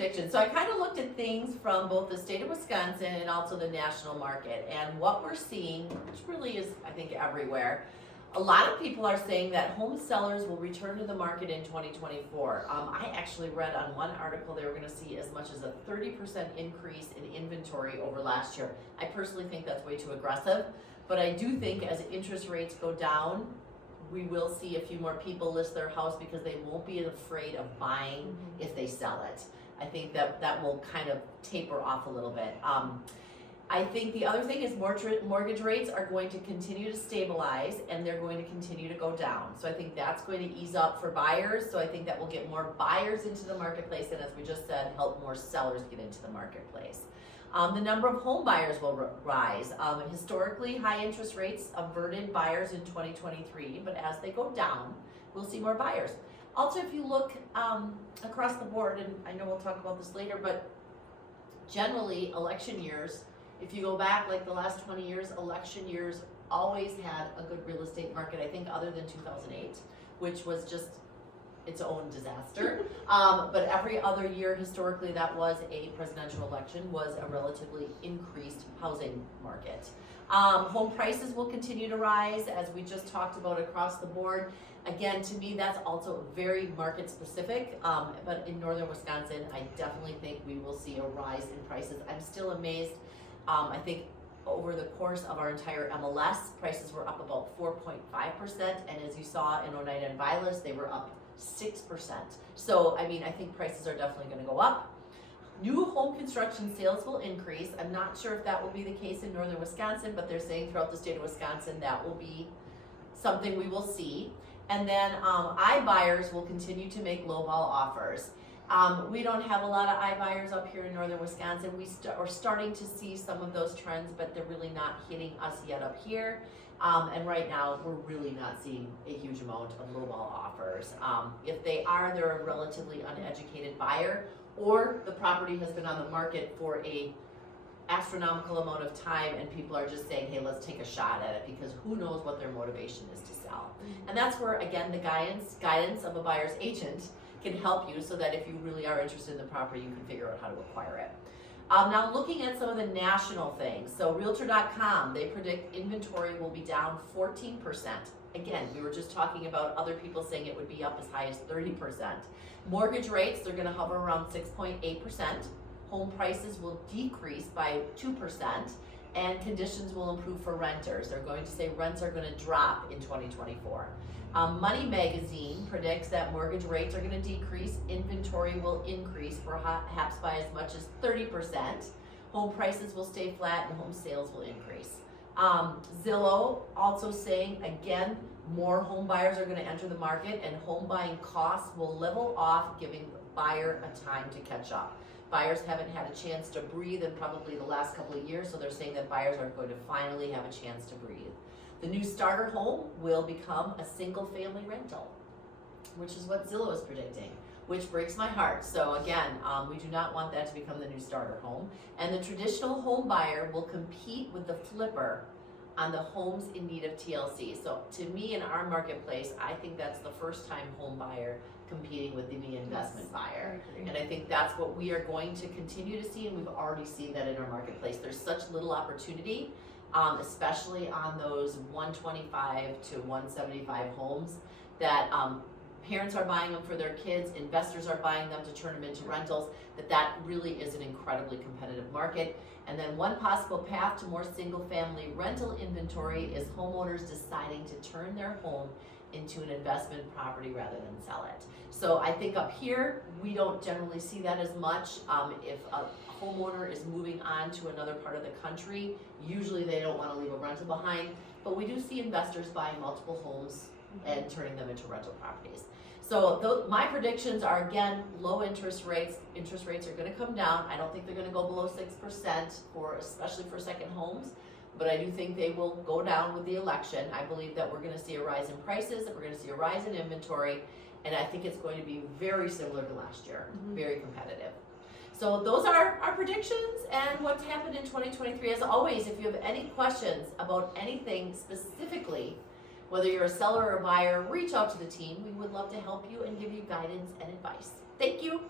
predictions. So I kind of looked at things from both the state of Wisconsin and also the national market. And what we're seeing, which really is, I think, everywhere, a lot of people are saying that home sellers will return to the market in 2024. I actually read on one article they were going to see as much as a 30% increase in inventory over last year. I personally think that's way too aggressive, but I do think as interest rates go down, we will see a few more people list their house because they won't be afraid of buying if they sell it. I think that will kind of taper off a little bit. I think the other thing is mortgage rates are going to continue to stabilize and they're going to continue to go down. So I think that's going to ease up for buyers. So I think that will get more buyers into the marketplace and, as we just said, help more sellers get into the marketplace. The number of home buyers will rise. Historically, high interest rates averted buyers in 2023, but as they go down, we'll see more buyers. Also, if you look across the board, and I know we'll talk about this later, but generally election years, if you go back like the last 20 years, election years always had a good real estate market, I think other than 2008, which was just its own disaster. But every other year historically that was a presidential election was a relatively increased housing market. Home prices will continue to rise, as we just talked about, across the board. Again, to me, that's also very market specific, but in northern Wisconsin, I definitely think we will see a rise in prices. I'm still amazed. I think over the course of our entire MLS, prices were up about 4.5%, and as you saw in Oneida and Vilas, they were up 6%. So, I mean, I think prices are definitely going to go up. New home construction sales will increase. I'm not sure if that will be the case in northern Wisconsin, but they're saying throughout the state of Wisconsin that will be something we will see. And then iBuyers will continue to make lowball offers. We don't have a lot of iBuyers up here in northern Wisconsin. We're starting to see some of those trends, but they're really not hitting us yet up here. And right now, we're really not seeing a huge amount of lowball offers. If they are, they're a relatively uneducated buyer, or the property has been on the market for a astronomical amount of time and people are just saying, hey, let's take a shot at it, because who knows what their motivation is to sell. And that's where, again, the guidance of a buyer's agent can help you, so that if you really are interested in the property, you can figure out how to acquire it. Now looking at some of the national things, so Realtor.com, they predict inventory will be down 14%. Again, we were just talking about other people saying it would be up as high as 30%. Mortgage rates, they're gonna hover around 6.8%. Home prices will decrease by 2%, and conditions will improve for renters. They're going to say rents are gonna drop in 2024. Money Magazine predicts that mortgage rates are going to decrease, inventory will increase perhaps by as much as 30%, home prices will stay flat, and home sales will increase. Zillow also saying, again, more home buyers are going to enter the market and home buying costs will level off, giving the buyer a time to catch up. Buyers haven't had a chance to breathe in probably the last couple of years, so they're saying that buyers are going to finally have a chance to breathe. The new starter home will become a single family rental, which is what Zillow is predicting, which breaks my heart. So again, we do not want that to become the new starter home. And the traditional home buyer will compete with the flipper on the homes in need of TLC. So to me, in our marketplace, I think that's the first time home buyer competing with the investment buyer. And I think that's what we are going to continue to see, and we've already seen that in our marketplace. There's such little opportunity, especially on those 125 to 175 homes, that parents are buying them for their kids, investors are buying them to turn them into rentals, that really is an incredibly competitive market. And then one possible path to more single family rental inventory is homeowners deciding to turn their home into an investment property rather than sell it. So I think up here, we don't generally see that as much. If a homeowner is moving on to another part of the country, usually they don't want to leave a rental behind, but we do see investors buying multiple homes and turning them into rental properties. So my predictions are, again, low interest rates. Interest rates are going to come down. I don't think they're going to go below 6%, especially for second homes, but I do think they will go down with the election. I believe that we're going to see a rise in prices, that we're going to see a rise in inventory, and I think it's going to be very similar to last year, very competitive. So those are our predictions and what's happened in 2023. As always, if you have any questions about anything specifically, whether you're a seller or a buyer, reach out to the team. We would love to help you and give you guidance and advice. Thank you.